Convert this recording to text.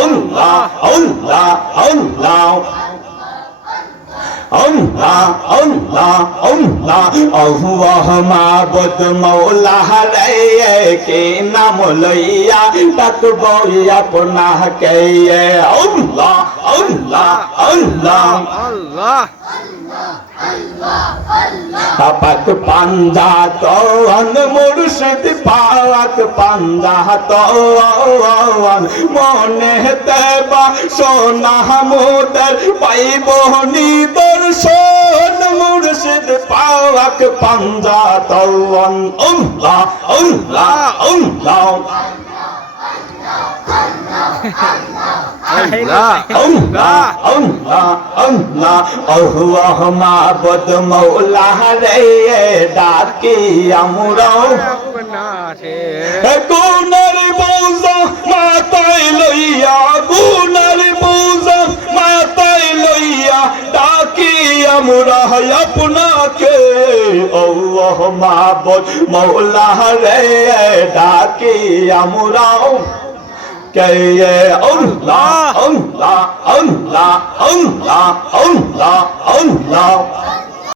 Allah, Allah, Allah. Allah, Allah, Allah, Allah মাবুদ মৌলা রে কি নাম লইয়া ডাকবো আপনাকে আল্লাহ আল্লাহ আল্লাহ আল্লাহ পাক পাঞ্জা তো মুর্শিদ পাক পাঞ্জা তো মনে দেবা সোনা মুদের পাইব নিদর্শন মুর্শিদ পাক পাঞ্জা তো আল্লাহ আল্লাহ আল্লাহ Allah, Allah, Allah, Allah মাবুদ মৌলা রে ডাকি আমরা গুনার বোঝা মাথায় লইয়া গুনার বোঝা মাথায় লইয়া ডাকি আমরা আপনাকে Allah মাবুদ মৌলা রে ডাকি আমরা Allah, Allah, Allah, Allah, Allah, Allah.